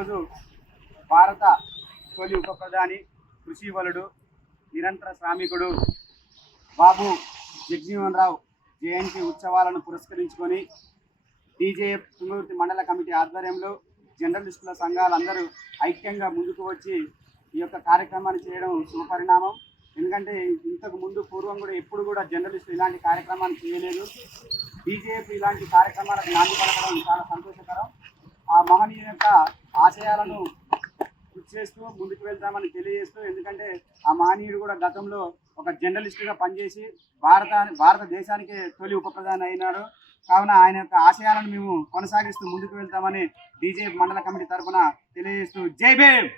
ఈరోజు భారత తొలి ఉప ప్రధాని కృషివలుడు నిరంతర శ్రామికుడు బాబు జగజీవన్ రావు జయంతి ఉత్సవాలను పురస్కరించుకొని డీజేఎఫ్ తుంగతుర్తి మండల కమిటీ ఆధ్వర్యంలో జర్నలిస్టుల సంఘాలందరూ ఐక్యంగా ముందుకు వచ్చి ఈ యొక్క కార్యక్రమాన్ని చేయడం శుభపరిణామం. ఎందుకంటే ఇంతకు ముందు పూర్వం కూడా ఎప్పుడు కూడా జర్నలిస్టులు ఇలాంటి కార్యక్రమాన్ని చేయలేదు. డీజేఎఫ్ ఇలాంటి కార్యక్రమాలకు నాంది పలకడం చాలా సంతోషకరం. ఆ మహనీయుల యొక్క ఆశయాలను కృషి చేస్తూ ముందుకు వెళ్తామని తెలియజేస్తూ, ఎందుకంటే ఆ మహనీయుడు కూడా గతంలో ఒక జర్నలిస్టుగా పనిచేసి భారతదేశానికే తొలి ఉప ప్రధాని అయినాడు. కావున ఆయన యొక్క ఆశయాలను మేము కొనసాగిస్తూ ముందుకు వెళ్తామని డీజేఎఫ్ మండల కమిటీ తరఫున తెలియజేస్తూ జై భీమ్.